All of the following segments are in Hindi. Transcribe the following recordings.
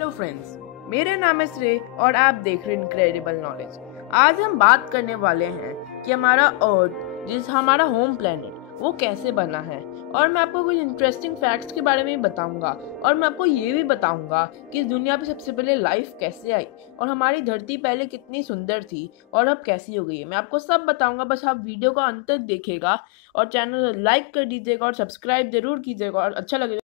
हेलो फ्रेंड्स, मेरा नाम है श्रेय और आप देख रहे हैं इनक्रेडिबल नॉलेज। आज हम बात करने वाले हैं कि हमारा अर्थ, जिस हमारा होम प्लेनेट, वो कैसे बना है। और मैं आपको कुछ इंटरेस्टिंग फैक्ट्स के बारे में भी बताऊंगा और मैं आपको ये भी बताऊंगा कि इस दुनिया पे सबसे पहले लाइफ कैसे आई और हमारी धरती पहले कितनी सुंदर थी और अब कैसी हो गई है। मैं आपको सब बताऊंगा, बस आप वीडियो को अंत तक देखिएगा और चैनल लाइक कर दीजिएगा और सब्सक्राइब जरूर कीजिएगा और अच्छा लगेगा।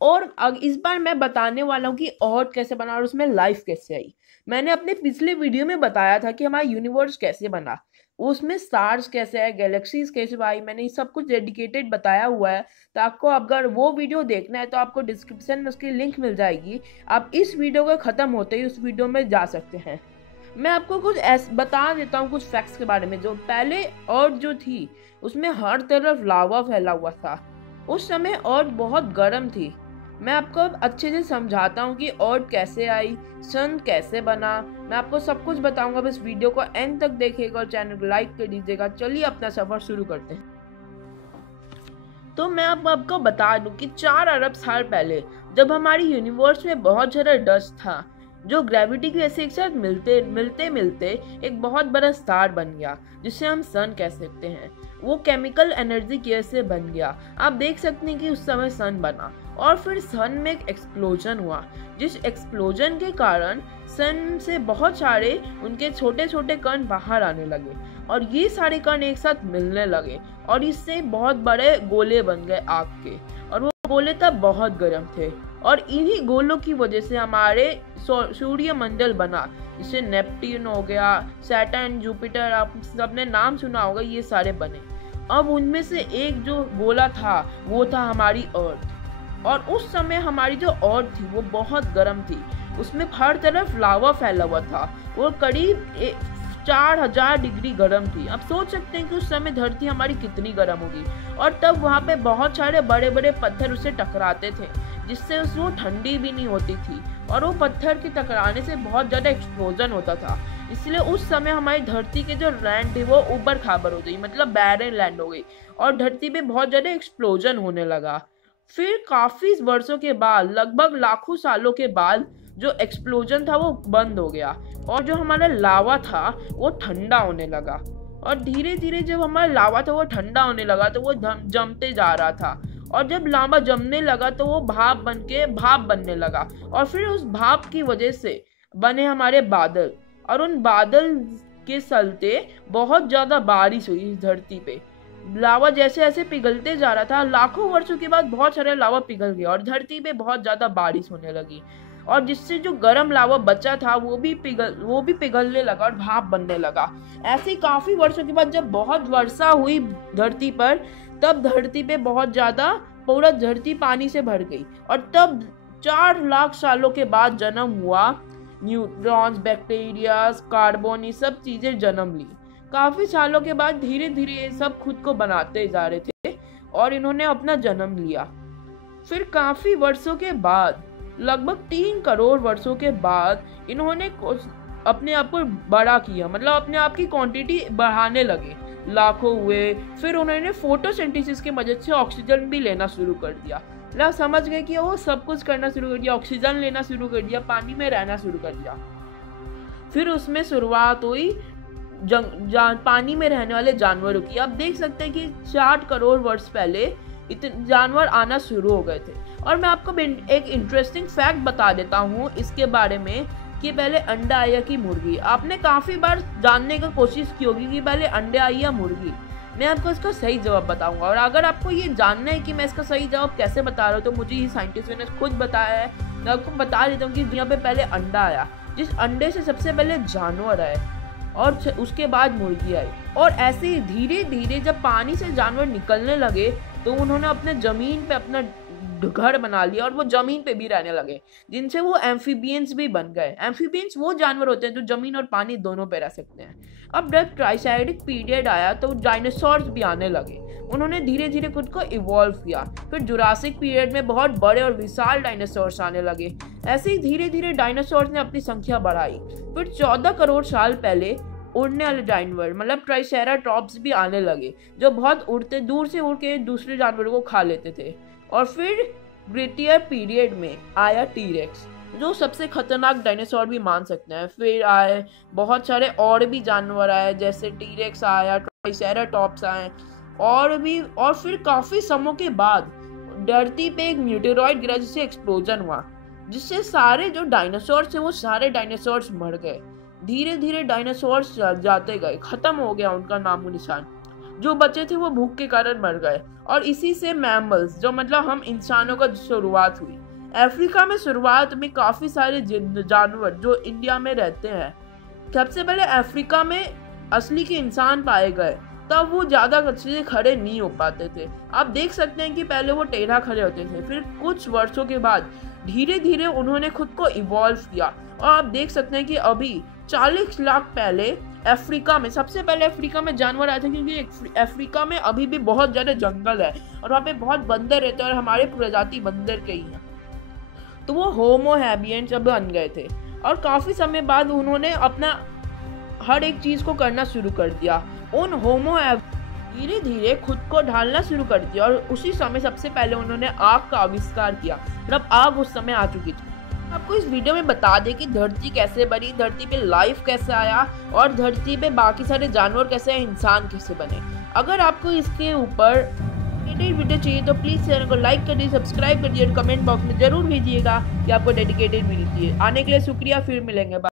और इस बार मैं बताने वाला हूँ कि अर्थ कैसे बना और उसमें लाइफ कैसे आई। मैंने अपने पिछले वीडियो में बताया था कि हमारा यूनिवर्स कैसे बना, उसमें स्टार्स कैसे आए, गैलेक्सीज कैसे आई। मैंने ये सब कुछ डेडिकेटेड बताया हुआ है, तो आपको अगर वो वीडियो देखना है तो आपको डिस्क्रिप्शन में उसकी लिंक मिल जाएगी। आप इस वीडियो के खत्म होते ही उस वीडियो में जा सकते हैं। मैं आपको कुछ बता देता हूँ कुछ फैक्ट्स के बारे में। जो पहले अर्थ जो थी उसमें हर तरफ लावा फैला हुआ था। उस समय अर्थ बहुत गर्म थी। मैं आपको अच्छे से समझाता हूँ कि अर्थ कैसे आई, सन कैसे बना। मैं आपको सब कुछ बताऊंगा, बस वीडियो को एंड तक देखिएगा और चैनल को लाइक कर दीजिएगा। चलिए अपना सफर शुरू करते हैं। तो मैं आपको बता दूं कि 4 अरब साल पहले जब हमारी यूनिवर्स में बहुत सारा डस्ट था, जो ग्रेविटी की वजह से एक साथ मिलते एक बहुत बड़ा स्टार बन गया, जिसे हम सन कह सकते हैं। वो केमिकल एनर्जी की वजह से बन गया। आप देख सकते हैं कि उस समय सन बना और फिर सन में एक एक्सप्लोजन हुआ, जिस एक्सप्लोजन के कारण सन से बहुत सारे उनके छोटे छोटे कण बाहर आने लगे और ये सारे कण एक साथ मिलने लगे और इससे बहुत बड़े गोले बन गए आग के। और वो गोले तब बहुत गर्म थे और इन्हीं गोलों की वजह से हमारे सूर्यमंडल बना, जिसे नेपट्टून हो गया, सैटर्न, जुपिटर, आप सबने नाम सुना होगा, ये सारे बने। अब उनमें से एक जो गोला था वो था हमारी अर्थ। और उस समय हमारी जो अर्थ थी वो बहुत गर्म थी, उसमें हर तरफ लावा फैला हुआ था। वो करीब 4000 डिग्री गर्म थी। अब सोच सकते हैं कि उस समय धरती हमारी कितनी गर्म होगी। और तब वहाँ पे बहुत सारे बड़े बड़े पत्थर उससे टकराते थे, जिससे वो ठंडी भी नहीं होती थी और वो पत्थर के टकराने से बहुत ज़्यादा एक्सप्लोजन होता था। इसलिए उस समय हमारी धरती के जो लैंड थी वो ऊपर खाबर हो गई, मतलब बैरन लैंड हो गई और धरती पे बहुत ज़्यादा एक्सप्लोजन होने लगा। फिर काफ़ी वर्षों के बाद, लगभग लाखों सालों के बाद, जो एक्सप्लोजन था वो बंद हो गया और जो हमारा लावा था वो ठंडा होने लगा। और धीरे धीरे जब हमारा लावा था वो ठंडा होने लगा तो वो जमते जा रहा था और जब लावा जमने लगा तो वो भाप बनने लगा और फिर उस भाप की वजह से बने हमारे बादल और उन बादल के चलते बहुत ज़्यादा बारिश हुई इस धरती पे। लावा जैसे जैसे पिघलते जा रहा था, लाखों वर्षों के बाद बहुत सारे लावा पिघल गया और धरती पे बहुत ज़्यादा बारिश होने लगी और जिससे जो गर्म लावा बचा था वो भी पिघलने लगा और भाप बनने लगा। ऐसे ही काफी वर्षों के बाद जब बहुत वर्षा हुई धरती पर, तब धरती पे बहुत ज्यादा पूरा धरती पानी से भर गई और तब 4 लाख सालों के बाद जन्म हुआ। न्यूट्रॉन्स, बैक्टीरिया, कार्बन, ये सब चीजें जन्म ली। काफी सालों के बाद धीरे धीरे ये सब खुद को बनाते जा रहे थे और इन्होंने अपना जन्म लिया। फिर काफी वर्षों के बाद, लगभग 3 करोड़ वर्षों के बाद, इन्होंने अपने आप को बड़ा किया, मतलब अपने आप की क्वांटिटी बढ़ाने लगे, लाखों हुए। फिर उन्होंने फोटोसिंथेसिस की मदद से ऑक्सीजन भी लेना शुरू कर दिया। मतलब समझ गए कि वो सब कुछ करना शुरू कर दिया, ऑक्सीजन लेना शुरू कर दिया, पानी में रहना शुरू कर दिया। फिर उसमें शुरुआत हुई पानी में रहने वाले जानवरों की। आप देख सकते हैं कि 60 करोड़ वर्ष पहले इतने जानवर आना शुरू हो गए थे। और मैं आपको एक इंटरेस्टिंग फैक्ट बता देता हूँ इसके बारे में कि पहले अंडा आया कि मुर्गी। आपने काफ़ी बार जानने की कोशिश की होगी कि पहले अंडे आई या मुर्गी। मैं आपको इसका सही जवाब बताऊंगा और अगर आपको ये जानना है कि मैं इसका सही जवाब कैसे बता रहा हूँ तो मुझे ये साइंटिस्टों ने खुद बताया है। मैं आपको बता देता हूँ कि दुनिया पे पहले अंडा आया, जिस अंडे से सबसे पहले जानवर आए और उसके बाद मुर्गी आई। और ऐसे ही धीरे धीरे जब पानी से जानवर निकलने लगे तो उन्होंने अपने ज़मीन पे अपना घर बना लिया और वो जमीन पे भी रहने लगे, जिनसे वो एम्फीबियंस भी बन गए। एम्फीबियंस वो जानवर होते हैं जो जमीन और पानी दोनों पे रह सकते हैं। अब जब ट्राइसैडिक पीरियड आया तो डायनासोर्स भी आने लगे। उन्होंने धीरे धीरे खुद को इवॉल्व किया। फिर जुरासिक पीरियड में बहुत बड़े और विशाल डायनासोर्स आने लगे। ऐसे ही धीरे धीरे डायनासोर्स ने अपनी संख्या बढ़ाई। फिर 14 करोड़ साल पहले उड़ने वाले जानवर, मतलब ट्राइसेराटॉप्स भी आने लगे, जो बहुत दूर से उड़ के दूसरे जानवरों को खा लेते थे। और फिर ग्रेटियर पीरियड में आया टीरेक्स, जो सबसे खतरनाक डायनासोर भी मान सकते हैं। फिर आए बहुत सारे और भी जानवर आए, जैसे टीरेक्स आया, ट्राइसेराटॉप्स आए और फिर काफी समय के बाद धरती पे एक मीटेरॉइड गिरा जिससे एक्सप्लोजन हुआ, जिससे सारे जो डायनासोर्स थे वो सारे डायनासोर्स मर गए। धीरे धीरे डायनासोर्स जाते गए, खत्म हो गया उनका नामो निशान। जो बचे थे वो भूख के कारण मर गए और इसी से मैमल्स, जो मतलब हम इंसानों का शुरुआत हुई। अफ्रीका में शुरुआत में काफी सारे जानवर जो इंडिया में रहते हैं। सबसे पहले अफ्रीका में असली के इंसान पाए गए, तब वो ज्यादा अच्छे से खड़े नहीं हो पाते थे। आप देख सकते हैं कि पहले वो टेढ़ा खड़े होते थे, फिर कुछ वर्षों के बाद धीरे धीरे उन्होंने खुद को इवॉल्व किया और आप देख सकते हैं कि अभी 40 लाख पहले अफ्रीका में, सबसे पहले अफ्रीका में जानवर आए थे, क्योंकि अफ्रीका में अभी भी बहुत ज्यादा जंगल है और वहाँ पे बहुत बंदर रहते हैं और हमारे प्रजाति बंदर के ही हैं। तो वो होमो हैबियंस अब बन गए थे और काफी समय बाद उन्होंने अपना हर एक चीज को करना शुरू कर दिया। उन होमो धीरे धीरे खुद को ढालना शुरू कर दिया और उसी समय सबसे पहले उन्होंने आग का आविष्कार किया। मतलब आग उस समय आ चुकी थी। आपको इस वीडियो में बता दें कि धरती कैसे बनी, धरती पे लाइफ कैसे आया और धरती पे बाकी सारे जानवर कैसे, इंसान कैसे बने। अगर आपको इसके ऊपर वीडियो चाहिए तो प्लीज चैनल को लाइक कर दीजिए, सब्सक्राइब कर दीजिए और कमेंट बॉक्स में जरूर भेजिएगा कि आपको डेडिकेटेड वीडियो चाहिए। आने के लिए शुक्रिया, फिर मिलेंगे।